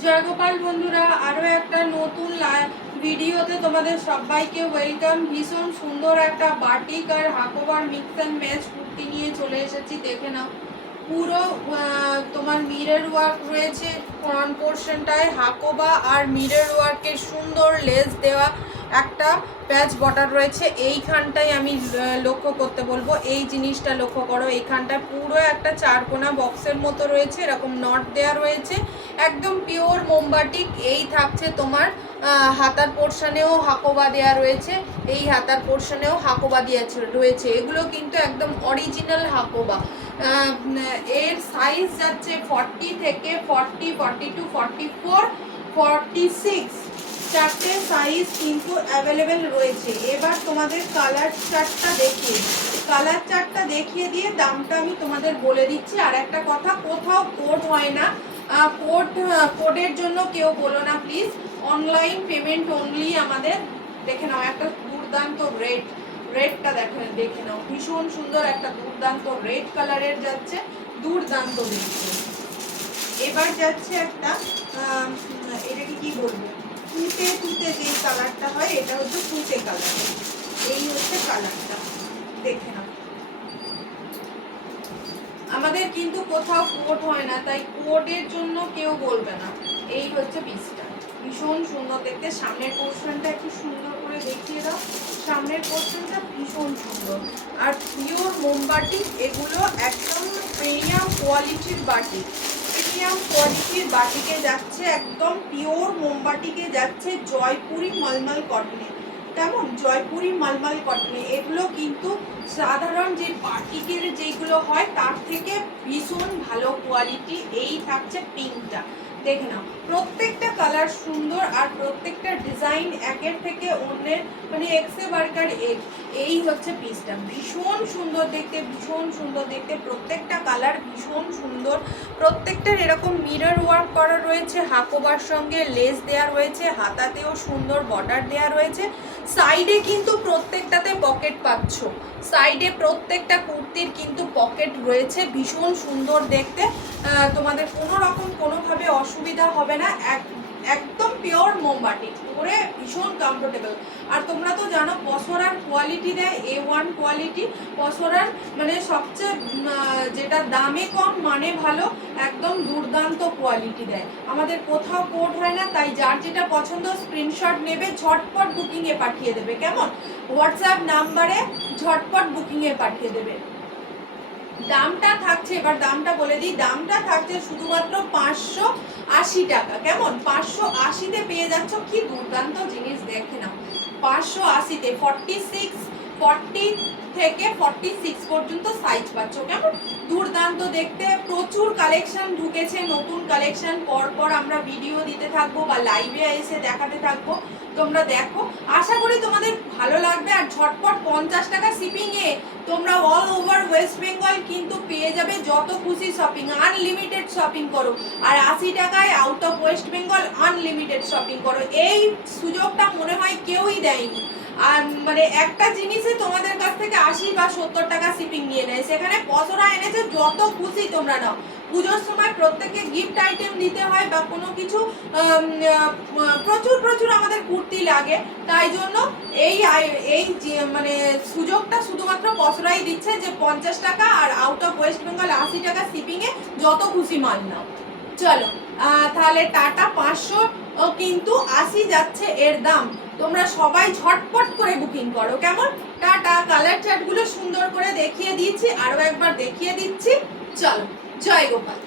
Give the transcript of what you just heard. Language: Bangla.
জয়গোপাল বন্ধুরা, আরও একটা নতুন ভিডিওতে তোমাদের সবাইকে ওয়েলকাম ভীষণ সুন্দর একটা বাটিক আর হাকোবার মিক্স অ্যান্ড ম্যাচ কুর্তি নিয়ে চলে এসেছি, দেখে নাও। পুরো তোমার মিরর ওয়ার্ক রয়েছে ফ্রন্ট পোর্শনটায় হাকোবা আর মিরর ওয়ার্কের সুন্দর লেস দেওয়া। একটা প্যাচ বর্ডার রয়েছে এইখানটায় আমি লক্ষ্য করতে বলব। এই জিনিসটা লক্ষ্য করো, এইখানটায় পুরো একটা চারকোনা বক্সের মতো রয়েছে, এরকম নট দেওয়া রয়েছে। একদম পিওর মোমবাটিক এই থাকছে তোমার হাতার পোর্শনেও হাকোবা দেওয়া রয়েছে, এই হাতার পোর্শনেও হাকোবা দেওয়া রয়েছে। এগুলো কিন্তু একদম অরিজিনাল হাকোবা। এর সাইজ যাচ্ছে ফর্টি থেকে forty forty two forty four forty six চারটে সাইজ কিন্তু অ্যাভেলেবেল রয়েছে। এবার তোমাদের কালার চার্টটা দেখিয়ে কালার চার্টটা দেখিয়ে দিয়ে দামটা আমি তোমাদের বলে দিচ্ছি। আর একটা কথা, কোথাও কোড হয় না। কোড কোডের জন্য কেউ বলো না প্লিজ অনলাইন পেমেন্ট অনলি আমাদের দেখে নাও, একটা দুর্দান্ত রেড রেডটা দেখে দেখে নাও। ভীষণ সুন্দর একটা দুর্দান্ত রেড কালারের যাচ্ছে। দুর্দান্ত দেখতে। এবার যাচ্ছে একটা এটাকে কি বলব? তুতে তুতে যে কালারটা হয়, এটা হচ্ছে তুতে কালার। এই হচ্ছে কালারটা। দেখে নাও। আমাদের কিন্তু কোথাও কোট হয় না, তাই কোডের জন্য কেউ বলবে না। এই হচ্ছে পিসটা ভীষণ সুন্দর দেখতে। সামনের পোর্শনটা একটু সুন্দর করে দেখিয়ে দাও। সামনের পোর্শনটা ভীষণ সুন্দর। আর পিওর মোমবাটি এগুলো একদম প্রিমিয়াম কোয়ালিটির বাটি। প্রিমিয়াম কোয়ালিটির বাটিকে যাচ্ছে একদম পিওর মোমবাটিকে যাচ্ছে জয়পুরি মলমল কটনে। তেমন জয়পুরি মালমাল কটনে। এগুলো কিন্তু সাধারণ যে বাটিকের যেগুলো হয়, তার থেকে ভীষণ ভালো কোয়ালিটি এই থাকছে পিঙ্কটা দেখে নাও, প্রত্যেকটা কালার সুন্দর আর প্রত্যেকটা ডিজাইন একের থেকে অন্যের মানে এক্সে বার্কার এক এই হচ্ছে পিসটা ভীষণ সুন্দর দেখতে, ভীষণ সুন্দর দেখতে। প্রত্যেকটা কালার ভীষণ সুন্দর। প্রত্যেকটার এরকম মিরর ওয়ার্ক করা রয়েছে, হাকোবার সঙ্গে লেস দেয়া রয়েছে, হাতাতেও সুন্দর বর্ডার দেয়া রয়েছে। সাইডে কিন্তু প্রত্যেকটাতে পকেট পাচ্ছ। সাইডে প্রত্যেকটা কুর্তির কিন্তু পকেট রয়েছে, ভীষণ সুন্দর দেখতে। তোমাদের কোনো রকম কোনোভাবে অসুবিধা হবে না। এক একদম পিওর মোমবাটি পরে ভীষণ কমফোর্টেবল আর তোমরা তো জানো পসরার কোয়ালিটি দেয় এ ওয়ান কোয়ালিটি পসরার মানে সবচেয়ে যেটা দামে কম মানে ভালো, একদম দুর্দান্ত কোয়ালিটি দেয়। আমাদের কোথাও কোড হয় না, তাই যার যেটা পছন্দ স্ক্রিনশট নেবে, ঝটপট বুকিংয়ে পাঠিয়ে দেবে। কেমন? হোয়াটসঅ্যাপ নাম্বারে ঝটপট বুকিংয়ে পাঠিয়ে দেবে। দামটা থাকছে, এবার দামটা বলে দিই। দামটা থাকছে শুধুমাত্র পাঁচশো আশি টাকা। কেমন? পাঁচশো আশিতে পেয়ে যাচ্ছ কি দুর্দান্ত জিনিস, দেখে নাও। পাঁচশো আশিতে ফর্টি সিক্স ফর্টি থেকে ফর্টি সিক্স পর্যন্ত সাইজ পাচ্ছ। কেমন? দুর্দান্ত দেখতে, প্রচুর কালেকশন ঢুকেছে, নতুন কালেকশন পর পর আমরা ভিডিও দিতে থাকব বা লাইভে এসে দেখাতে থাকব। তোমরা দেখো। আশা করি তোমাদের ভালো লাগবে। আর ঝটপট পঞ্চাশ টাকা শিপিংয়ে তোমরা অল ওভার ওয়েস্ট বেঙ্গল কিন্তু পেয়ে যাবে যত খুশি শপিং আনলিমিটেড শপিং করো। আর আশি টাকায় out of West Bengal unlimited shopping করো। এই সুযোগটা মনে হয় কেউই দেয়নি। আর মানে একটা জিনিসে তোমাদের কাছ থেকে আশি বা সত্তর টাকা শিপিং নিয়ে নেয়। সেখানে পসরা এনেছে, যত খুশি তোমরা নাও। পুজোর সময় প্রত্যেককে গিফট আইটেম দিতে হয় বা কোনো কিছু প্রচুর প্রচুর আমাদের কুর্তি লাগে। তাই জন্য এই এই মানে সুযোগটা শুধুমাত্র পসরাই দিচ্ছে যে পঞ্চাশ টাকা আর আউট অফ ওয়েস্ট বেঙ্গল আশি টাকা শিপিংয়ে যত খুশি মাল নাও। চলো। তাহলে টাটা পাঁচশো কিন্তু আশি যাচ্ছে এর দাম। তোমরা সবাই ঝটপট করে বুকিং করো, কেমন? টাটা কালার চার্টগুলো সুন্দর করে দেখিয়ে দিয়েছি আরও একবার দেখিয়ে দিচ্ছি। চলো, জয় গোপাল।